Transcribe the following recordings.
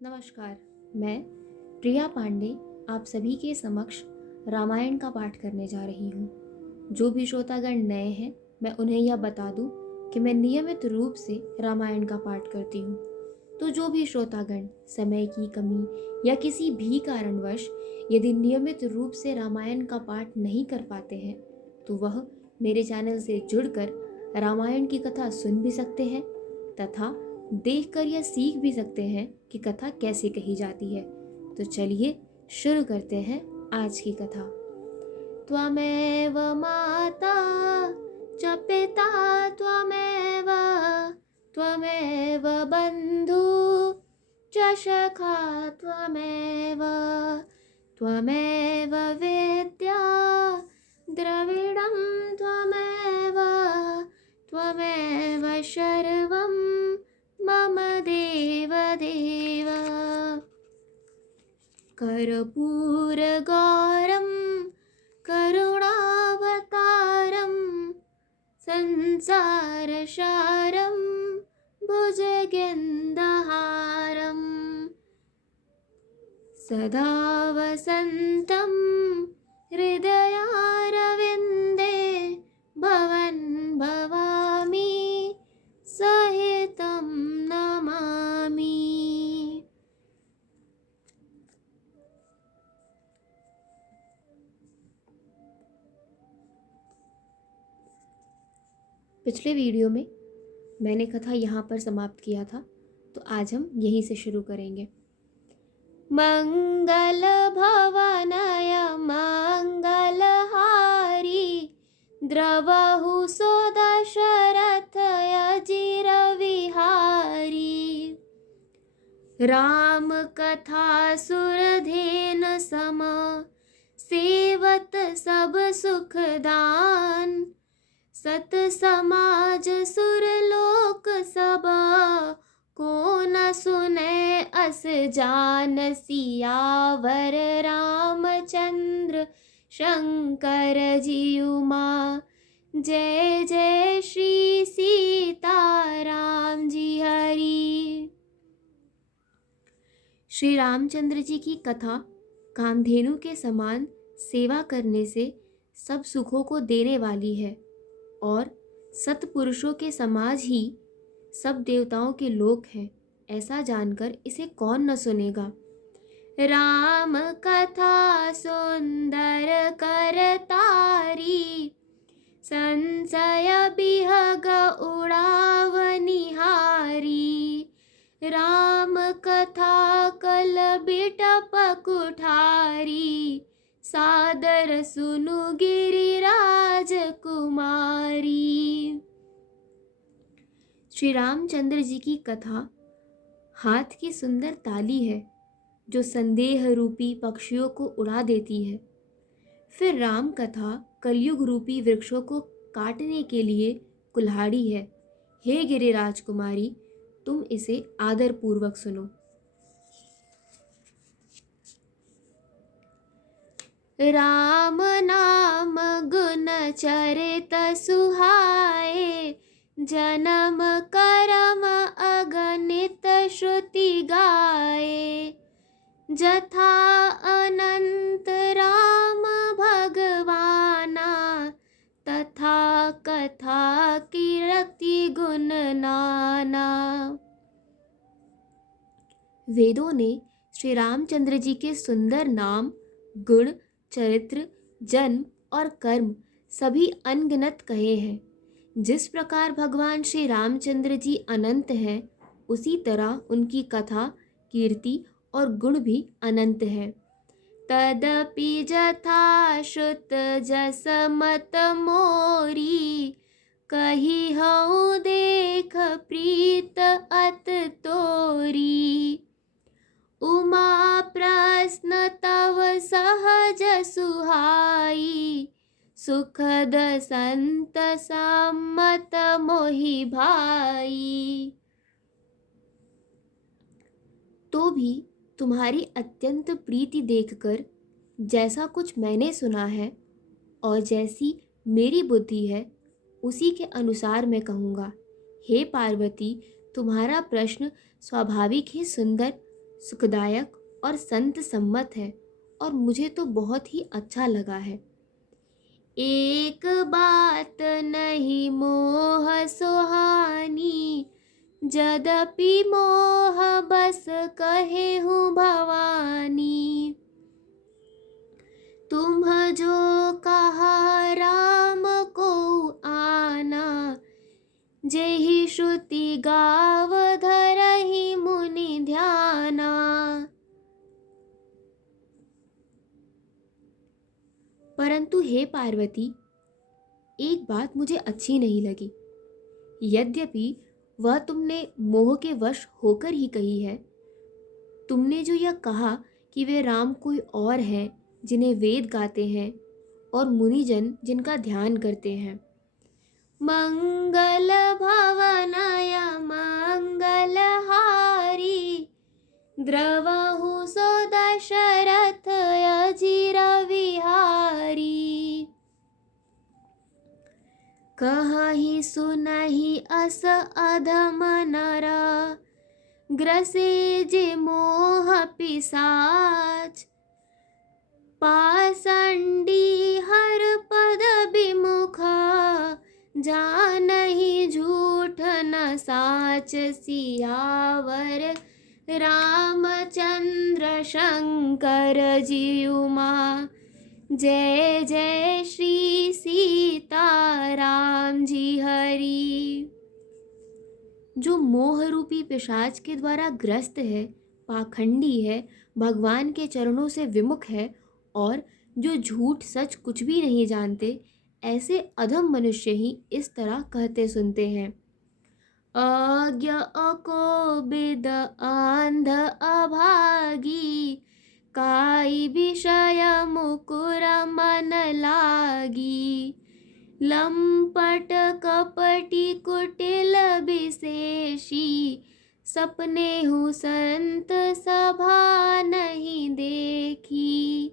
नमस्कार। मैं प्रिया पांडे आप सभी के समक्ष रामायण का पाठ करने जा रही हूँ। जो भी श्रोतागण नए हैं, मैं उन्हें यह बता दूँ कि मैं नियमित रूप से रामायण का पाठ करती हूँ। तो जो भी श्रोतागण समय की कमी या किसी भी कारणवश यदि नियमित रूप से रामायण का पाठ नहीं कर पाते हैं, तो वह मेरे चैनल से जुड़कर रामायण की कथा सुन भी सकते हैं तथा देखकर यह सीख भी सकते हैं कि कथा कैसे कही जाती है। तो चलिए शुरू करते हैं आज की कथा। त्वमेव माता च पिता त्वमेव त्वमेव बन्धु च सखा त्वमेव त्वमेव विद्या द्रविडं त्वमेव त्वमेव सर्वं मम देवदेव। कर्पूरगौरं करुणावतारं संसारसारं भुजगेन्दहारं सदा वसन्तं हृदयारविन्दे भवन् भवामि सहितं नमामि। पिछले वीडियो में मैंने कथा यहाँ पर समाप्त किया था, तो आज हम यहीं से शुरू करेंगे। मंगल भवनय मंगलहारी द्रवहु सो दशरथ अजिर विहारी। राम कथा सुरधेन सम सेवत सब सुखदान। सत समाज सुरलोक सब को न सुने अस जान। सियावर रामचंद्र शंकर जी उमा जय जय श्री सीताराम जी हरि। श्री रामचंद्र जी की कथा कामधेनु के समान सेवा करने से सब सुखों को देने वाली है और सत्पुरुषों के समाज ही सब देवताओं के लोक हैं, ऐसा जानकर इसे कौन न सुनेगा। राम कथा सुंदर करतारी संशय बिहग उड़ावनिहारी। राम कथा कल बिटप कुठारी सादर सुनु गिरिराज कुमारी। श्री रामचंद्र जी की कथा हाथ की सुंदर ताली है जो संदेह रूपी पक्षियों को उड़ा देती है। फिर राम कथा कलयुग रूपी वृक्षों को काटने के लिए कुल्हाड़ी है। हे गिरिराज कुमारी, तुम इसे आदर पूर्वक सुनो। राम नाम गुण चरित सुहाए जन्म करम अगणित श्रुति गाए। जथा अनंत राम भगवाना तथा कथा कीर्ति गुण नाना। वेदों ने श्री रामचंद्र जी के सुंदर नाम, गुण, चरित्र, जन्म और कर्म सभी अनगिनत कहे हैं। जिस प्रकार भगवान श्री रामचंद्र जी अनंत हैं, उसी तरह उनकी कथा, कीर्ति और गुण भी अनंत है। तदपि जथा श्रुत जस मत मोरी कही हऊँ देख प्रीत अत तोरी। उमा प्रश्न तव सहज सुहाई सुखद संत सम्मत मोहि भाई। तो भी तुम्हारी अत्यंत प्रीति देखकर जैसा कुछ मैंने सुना है और जैसी मेरी बुद्धि है उसी के अनुसार मैं कहूँगा। हे पार्वती, तुम्हारा प्रश्न स्वाभाविक ही सुंदर सुखदायक और संत सम्मत है और मुझे तो बहुत ही अच्छा लगा है। एक बात नहीं मोह सुहानी, यद्यपि मोह बस कहे हूँ भवानी। तुम जो कहा राम को आना, जेहि श्रुति गाव धरहि मुनि ध्याना। परंतु हे पार्वती, एक बात मुझे अच्छी नहीं लगी। यद्यपि वह तुमने मोह के वश होकर ही कही है। तुमने जो यह कहा कि वे राम कोई और हैं जिन्हें वेद गाते हैं और मुनिजन जिनका ध्यान करते हैं। मंगल भवनय मंगल हारी, द्रवहु सो दशरथ अजिर विहारी। कहहि सुनहि अस अधम नर, ग्रसे जे मोह पिशाच। पाषंडी हर पद विमुख, जानहि झूठ न साच। सियावर रामचंद्र शंकर जीउमा, जय जय श्री सीता राम जी हरि। जो मोह रूपी पिशाच के द्वारा ग्रस्त है, पाखंडी है, भगवान के चरणों से विमुख है और जो झूठ सच कुछ भी नहीं जानते, ऐसे अधम मनुष्य ही इस तरह कहते सुनते हैं। अज्ञ अकोविद अंध अभागी, काई विषय मुकुर मन लागी। लंपट कपटी कुटिल विशेषी, सपने हूँ संत सभा नहीं देखी।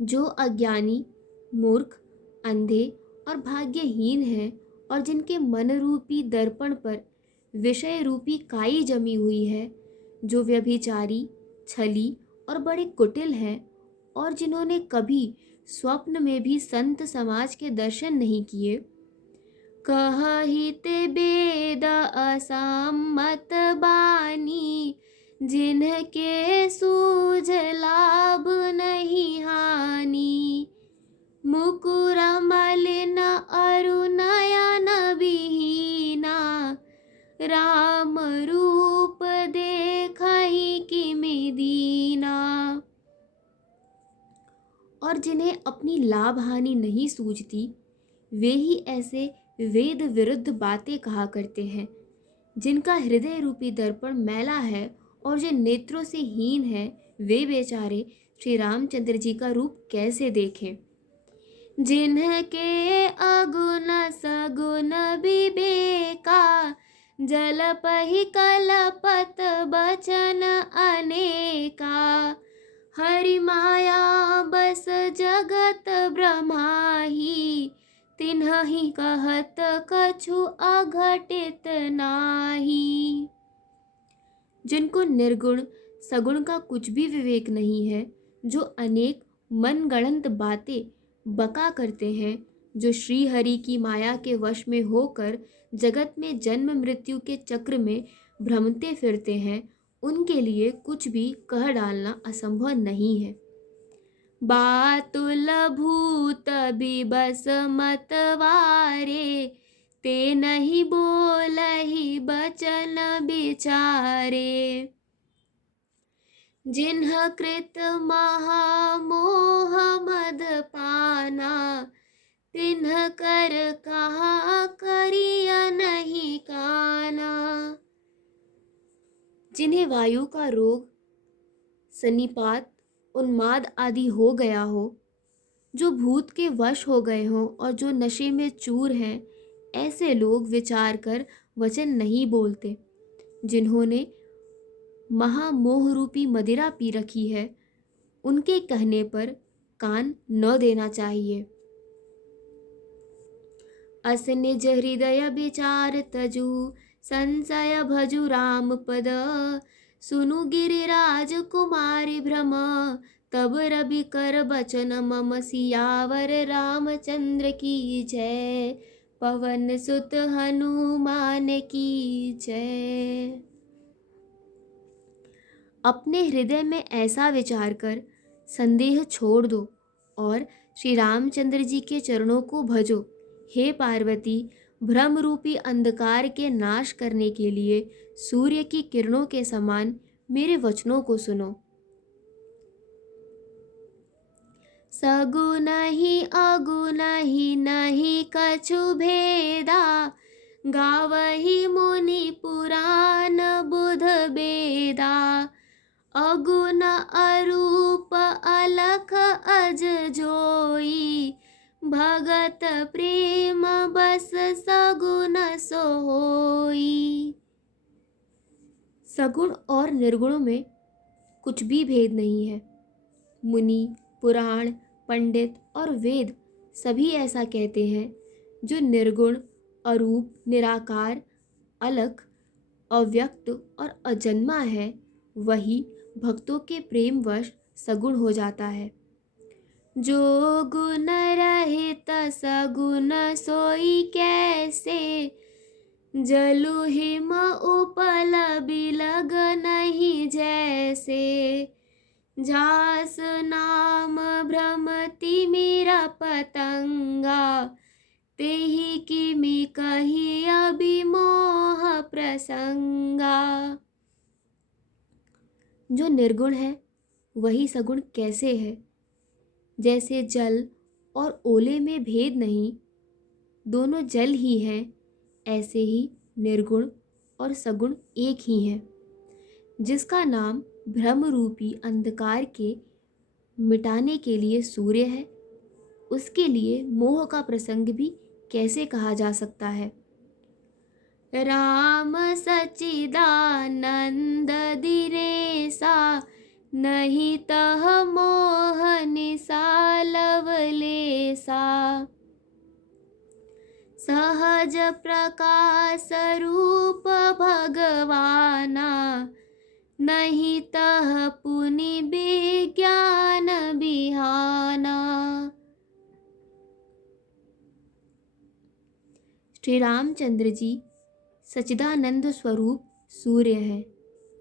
जो अज्ञानी, मूर्ख, अंधे और भाग्यहीन हैं और जिनके मन रूपी दर्पण पर विषय रूपी काई जमी हुई है, जो व्यभिचारी, छली और बड़े कुटिल हैं और जिन्होंने कभी स्वप्न में भी संत समाज के दर्शन नहीं किए। कहहित वेद असम्मत बानी, जिनके सूझ लाभ नहीं हानि। मुकुर मलिन अरु नयन विहीना, राम रूप देखहि किमि दीना। और जिन्हें अपनी लाभ हानि नहीं सूझती, वे ही ऐसे वेद विरुद्ध बातें कहा करते हैं। जिनका हृदय रूपी दर्पण मैला है और जो नेत्रों से हीन है, वे बेचारे श्री रामचंद्र जी का रूप कैसे देखें। जिनके अगुण सगुण विवेका, जलपहि कलपत बचन अनेका। हरि माया बस जगत ब्रह्माही, तिन्हि कहत कछु अघटित नाही। जिनको निर्गुण सगुण का कुछ भी विवेक नहीं है, जो अनेक मनगढ़ंत बातें बका करते हैं, जो श्री हरि की माया के वश में होकर जगत में जन्म मृत्यु के चक्र में भ्रमते फिरते हैं, उनके लिए कुछ भी कह डालना असंभव नहीं है। बातुल भूत बिबस मतवारे, ते नहीं बोलहि बचन बिचारे। जिन्ह कृत महामोह मद पाना, तिन्ह कर कहा करिय नहीं काना। जिन्हें वायु का रोग, सन्निपात, उन्माद आदि हो गया हो, जो भूत के वश हो गए हों और जो नशे में चूर हैं, ऐसे लोग विचार कर वचन नहीं बोलते। जिन्होंने महामोह रूपी मदिरा पी रखी है, उनके कहने पर कान न देना चाहिए। अस निज हृदय विचार तजु, संशय भजु राम पद। सुनु गिरिराज कुमारी भ्रम, तब रवि कर बचन मम सियावर रामचंद्र की जय। पवन सुत हनुमान की जय। अपने हृदय में ऐसा विचार कर संदेह छोड़ दो और श्री रामचंद्र जी के चरणों को भजो। हे पार्वती, भ्रम रूपी अंधकार के नाश करने के लिए सूर्य की किरणों के समान मेरे वचनों को सुनो। सगुन ही अगुन ही नहीं कछु भेदा, गावही मुनि पुराण बुध बेदा। अगुन अरूप अलख अज जोई, भगत प्रेम बस सगुन सोई। सगुण और निर्गुण में कुछ भी भेद नहीं है। मुनि, पुराण, पंडित और वेद सभी ऐसा कहते हैं। जो निर्गुण, अरूप, निराकार, अलख, अव्यक्त और अजन्मा है, वही भक्तों के प्रेमवश सगुण हो जाता है। जो गुण रहित सगुण सोई कैसे, जलु हिम उपल बिलग नहीं जैसे। जास नाम भ्रमति मेरा पतंगा, तेहि किमि कही अभिमोह प्रसंगा। जो निर्गुण है वही सगुण कैसे है। जैसे जल और ओले में भेद नहीं, दोनों जल ही हैं, ऐसे ही निर्गुण और सगुण एक ही हैं। जिसका नाम भ्रम रूपी अंधकार के मिटाने के लिए सूर्य है, उसके लिए मोह का प्रसंग भी कैसे कहा जा सकता है। राम सच्चिदानंद दिनेसा, नहीं तह मोह निसा लवलेसा। सहज प्रकाश रूप भगवाना, नहीं तह पुनि विज्ञान बिहाना। श्री रामचंद्र जी सच्चिदानंद स्वरूप सूर्य है।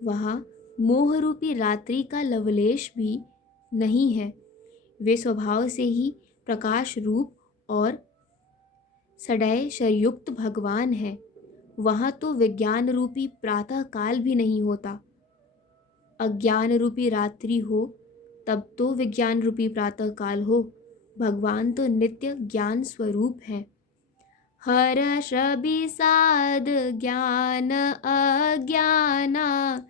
वहाँ मोह रूपी रात्रि का लवलेश भी नहीं है। वे स्वभाव से ही प्रकाश रूप और सदैव शरयुक्त भगवान है। वहाँ तो विज्ञान रूपी प्रातः काल भी नहीं होता। अज्ञान रूपी रात्रि हो तब तो विज्ञान रूपी प्रातः काल हो। भगवान तो नित्य ज्ञान स्वरूप है। हर्ष विषाद ज्ञान अज्ञाना,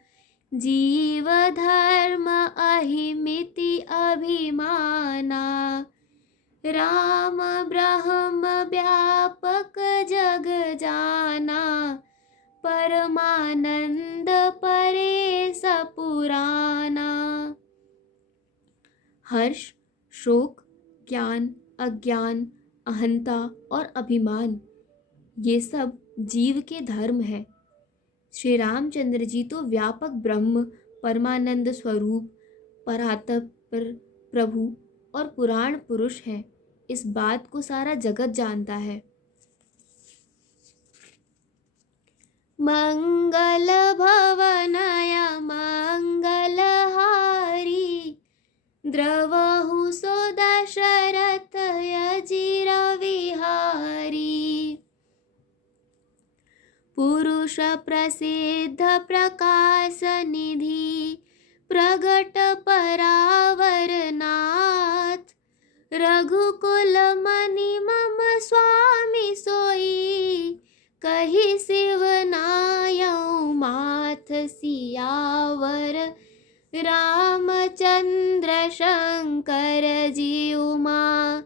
जीव धर्म अहिमिति अभिमाना। राम ब्रह्म व्यापक जग जाना, परमानंद परेश पुराना। हर्ष, शोक, ज्ञान, अज्ञान, अहंता और अभिमान, ये सब जीव के धर्म है। श्री रामचंद्र जी तो व्यापक ब्रह्म, परमानंद स्वरूप, परात्पर प्रभु और पुराण पुरुष हैं। इस बात को सारा जगत जानता है। मंगल भवनय मंगल हारी, द्रवहु सो दशरथ अजिर विहारी। पुरुष प्रसिद्ध प्रकाश निधि, प्रगट परावर नाथ। रघुकुल मनि मम स्वामी सोई, कही शिव नायऊ माथ सियावर। रामचंद्र शंकर जी उमा,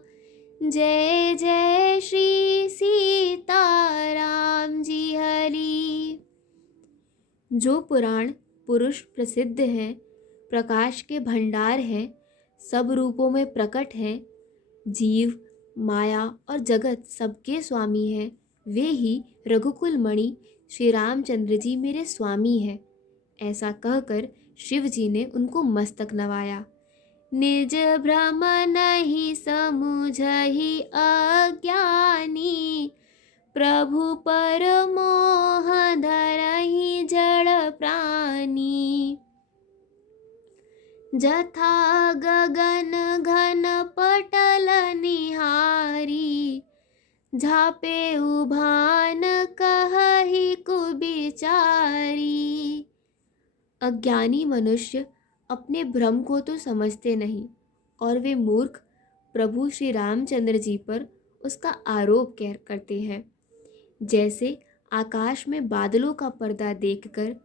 जय जय श्री सीताराम जी हरि। जो पुराण पुरुष प्रसिद्ध हैं, प्रकाश के भंडार हैं, सब रूपों में प्रकट हैं, जीव, माया और जगत सबके स्वामी हैं, वे ही रघुकुल मणि श्री रामचंद्र जी मेरे स्वामी हैं। ऐसा कहकर शिव जी ने उनको मस्तक नवाया। निज भ्रम नहीं समुझहि अज्ञानी, प्रभु पर मोह धरहि जड़ प्राणी। जथा गगन घन पटल निहारी, झापे उभान कहहि कुबिचारी। अज्ञानी मनुष्य अपने भ्रम को तो समझते नहीं और वे मूर्ख प्रभु श्री रामचंद्र जी पर उसका आरोप करते हैं। जैसे आकाश में बादलों का पर्दा देखकर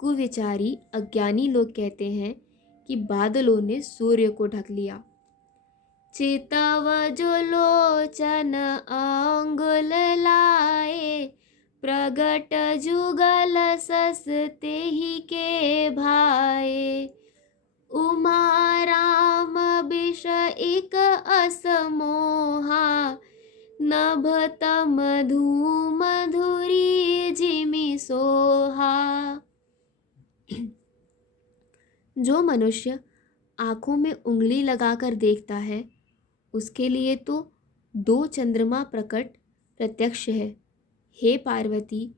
कुविचारी अज्ञानी लोग कहते हैं कि बादलों ने सूर्य को ढक लिया। चितव जो लोचन अंगुल लाए, प्रगट जुगल सस तेहि के भाए। उमा राम बिष इक असमोहा, नभत मधु मधुरी जिमि सोहा। जो मनुष्य आँखों में उंगली लगाकर देखता है, उसके लिए तो दो चंद्रमा प्रत्यक्ष है। हे पार्वती,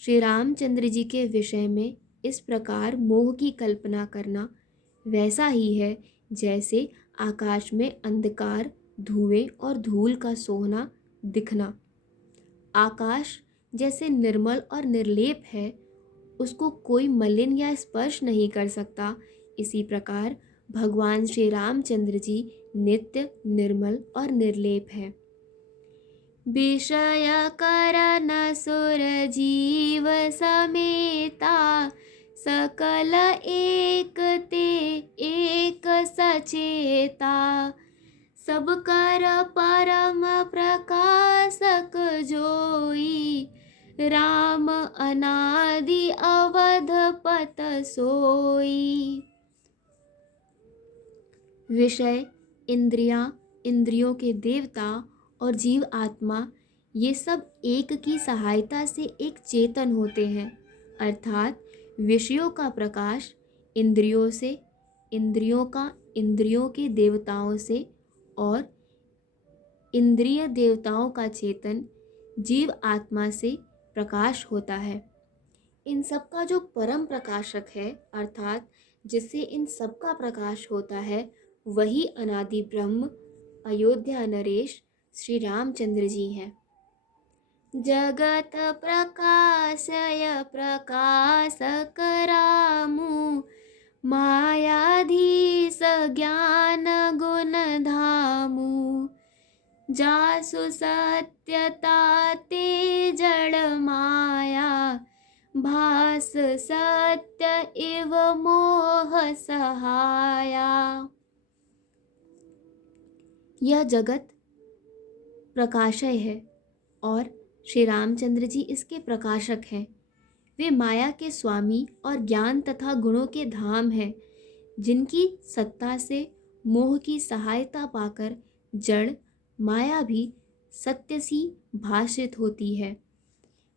श्री रामचंद्र जी के विषय में इस प्रकार मोह की कल्पना करना वैसा ही है जैसे आकाश में अंधकार, धुएं और धूल का सोहना दिखना। आकाश जैसे निर्मल और निर्लेप है, उसको कोई मलिन या स्पर्श नहीं कर सकता, इसी प्रकार भगवान श्री रामचंद्र जी नित्य, निर्मल और निर्लेप है। विषय करन सुर जीव समेता, सकल एक ते एक सचेता। सब कर परम प्रकाशक जोई, राम अनादि अवधपत सोई। विषय, इंद्रियां, इंद्रियों के देवता और जीव आत्मा, ये सब एक की सहायता से एक चेतन होते हैं। अर्थात विषयों का प्रकाश इंद्रियों से, इंद्रियों का इंद्रियों के देवताओं से और इंद्रिय देवताओं का चेतन जीव आत्मा से प्रकाश होता है। इन सब का जो परम प्रकाशक है, अर्थात जिससे इन सब का प्रकाश होता है, वही अनादि ब्रह्म अयोध्या नरेश श्री रामचंद्र जी हैं। जगत प्रकाशय प्रकाशक रामु, मायाधीश ज्ञान गुण धामु। जासु सत्यता ते जड़ माया, भास सत्य इव मोह सहाया। यह जगत प्रकाशय है और श्री रामचंद्र जी इसके प्रकाशक हैं। वे माया के स्वामी और ज्ञान तथा गुणों के धाम हैं, जिनकी सत्ता से मोह की सहायता पाकर जड़ माया भी सत्य सी भाषित होती है।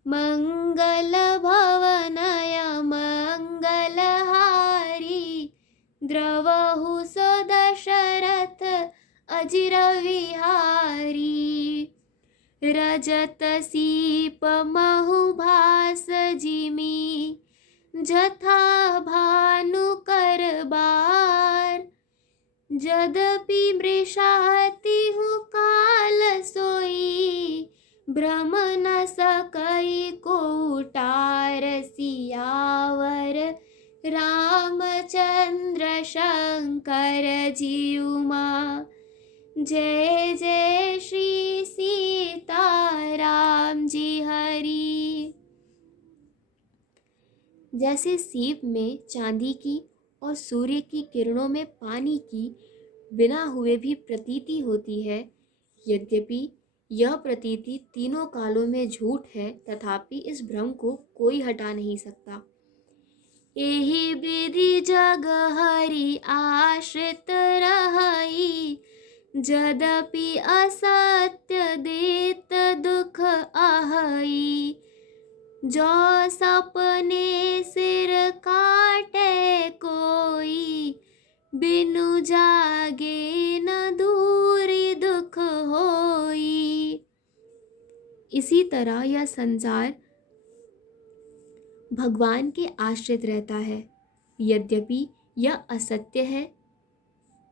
मंगल भवनय मंगलहारी, द्रवहु सो दशरथ अजिर विहारी। रजत सीप महु भास जिमि, जथा भानु कर बार। यद्यपि मृषाति हूँ काल सोई, भ्रम न सकई को उटार। सियावर रामचंद्र शंकर जीउमा, जय जय श्री सीताराम जी हरि। जैसे सीप में चांदी की और सूर्य की किरणों में पानी की बिना हुए भी प्रतीति होती है, यद्यपि यह प्रतीति तीनों कालों में झूठ है, तथापि इस भ्रम को कोई हटा नहीं सकता। एहि विधि जग हरि आश्रित रहई, यद्यपि असत्य देत दुख आहई। जो सपने सिर काटे कोई, बिनु जागे न दूरी दुख होई। इसी तरह यह संसार भगवान के आश्रित रहता है। यद्यपि यह असत्य है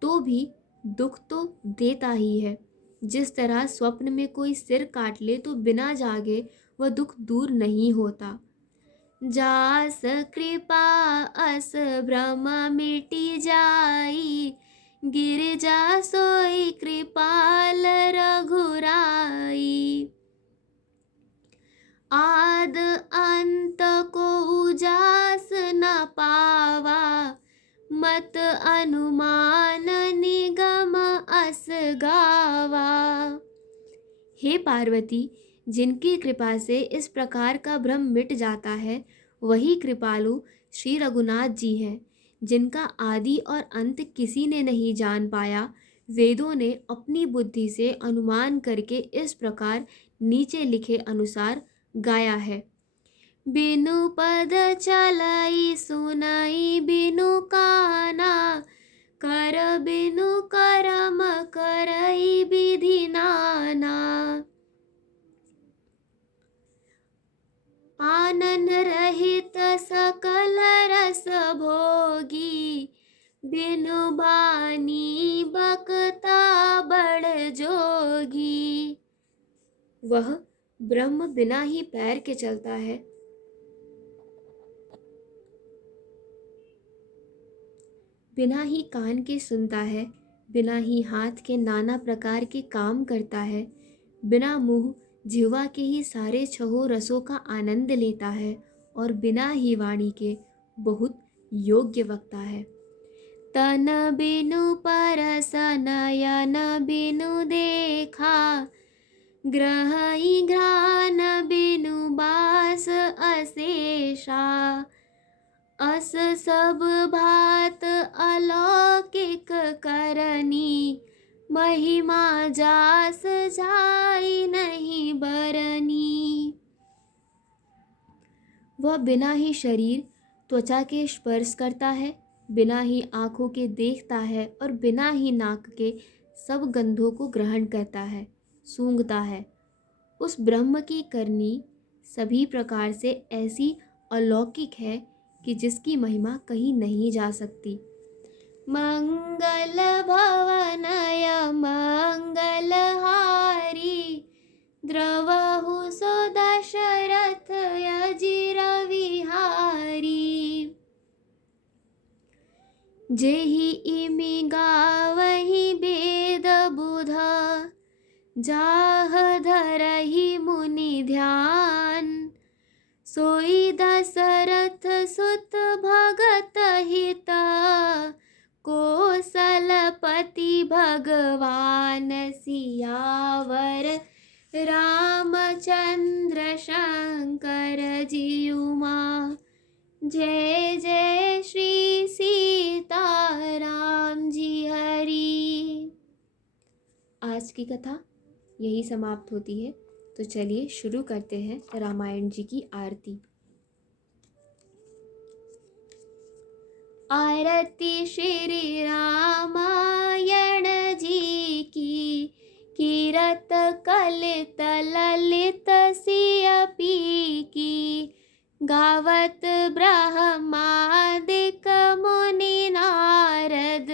तो भी दुख तो देता ही है। जिस तरह स्वप्न में कोई सिर काट ले तो बिना जागे वह दुख दूर नहीं होता। जास कृपा अस भ्रम मिटी जाई, गिरजा सोई कृपाल रघुराई। आद अंत को उजास न पावा, मत अनुमान निगम अस गावा। हे पार्वती, जिनकी कृपा से इस प्रकार का भ्रम मिट जाता है वही कृपालु श्री रघुनाथ जी हैं, जिनका आदि और अंत किसी ने नहीं जान पाया। वेदों ने अपनी बुद्धि से अनुमान करके इस प्रकार नीचे लिखे अनुसार गाया है। बिनु पद चलाई सुनाई बिनु काना, कर बिनु करम करई विधि नाना। आनन रहित सकल रस भोगी, बिनु बानी बकता बड़ जोगी। वह ब्रह्म बिना ही पैर के चलता है, बिना ही कान के सुनता है, बिना ही हाथ के नाना प्रकार के काम करता है, बिना मुंह जिह्वा के ही सारे छहों रसों का आनंद लेता है और बिना ही वाणी के बहुत योग्य वक्ता है। तन बिनु परस नयन बिनु देखा, ग्रहई घ्राण बिनु बास अशेषा। अस सब भात अलौकिक करनी, महिमा जास जाई नहीं बरनी। वह बिना ही शरीर त्वचा के स्पर्श करता है, बिना ही आँखों के देखता है और बिना ही नाक के सब गंधों को ग्रहण करता है, सूंघता है। उस ब्रह्म की करनी सभी प्रकार से ऐसी अलौकिक है कि जिसकी महिमा कहीं नहीं जा सकती। मंगल भवनय मंगल हारी, द्रवहु सो दशरथ अजिर विहारी। जेहि इमि गावहि वेद बुध, जाह धरहि मुनि ध्यान। सोई दशरथ सुत भगत हित, कौशलपति भगवान सियावर। रामचंद्र शंकर जी उमा, जय जय श्री सीताराम जी हरि। आज की कथा यही समाप्त होती है। तो चलिए शुरू करते हैं रामायण जी की आरती। आरती श्री रामायण जी की, कीरत कलित ललित सियपी की। गावत ब्रह्मादिक मुनि नारद,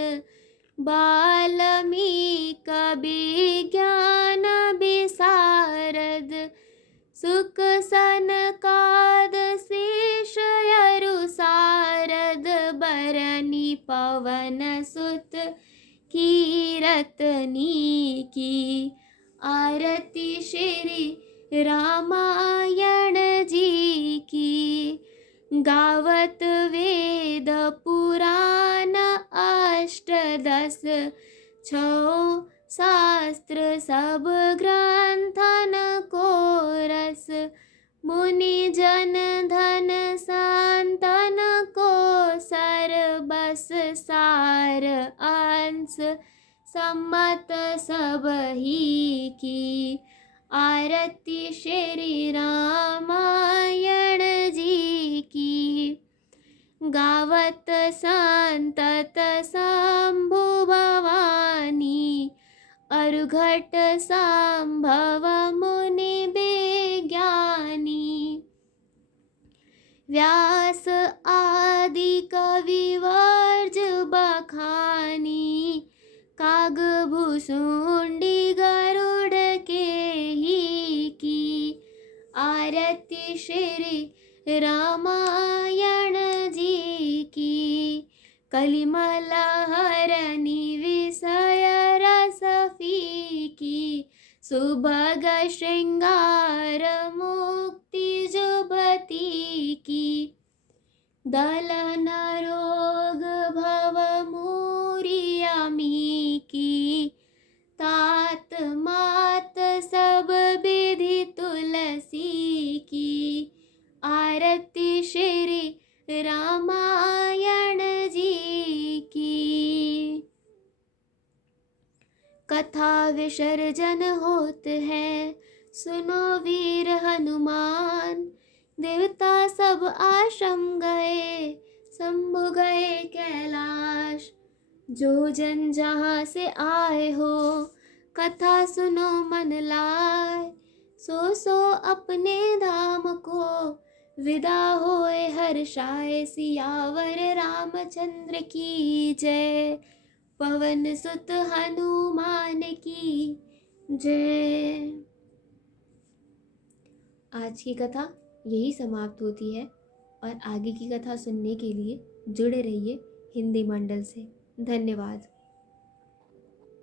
बाल्मीक विज्ञान विशारद। सुक सनकाद शेष यरु सारद, बरनी पवन सुत कीरतनी की। आरती श्री रामायण जी की, गावत वेद पुराण अष्टदश। छौ शास्त्र सब ग्रंथन को रस, मुनि जन धन संतन को सर्वस सार। अंश सम्मत सब ही की। आरती श्री रामायण जी की। गावत संतत शंभु भवानी, अर्घट संभव मुनि विज्ञानी। व्यास आदि कविवर्ज बखानी, काग भुसुंडी गरुड़ के ही की। आरती श्री रामायण जी की। कलिमल हरनि विषय रस फीकी, सुभग श्रृंगार मुक्ति जुबती की। दलन रोग भव मूरियामी की, तात मात सब विधि तुलसी की। आरती श्री रामायण जी की। कथा विसर्जन होत है, सुनो वीर हनुमान। देवता सब आश्रम गए, शंभु गए कैलाश। जो जन जहाँ से आए हो, कथा सुनो मन लाए। सो सो अपने धाम को विदा होए हर्षाए। सियावर रामचंद्र की जय, पवन सुत हनुमान की जय। आज की कथा यही समाप्त होती है और आगे की कथा सुनने के लिए जुड़े रहिए हिंदी मंडल से। धन्यवाद।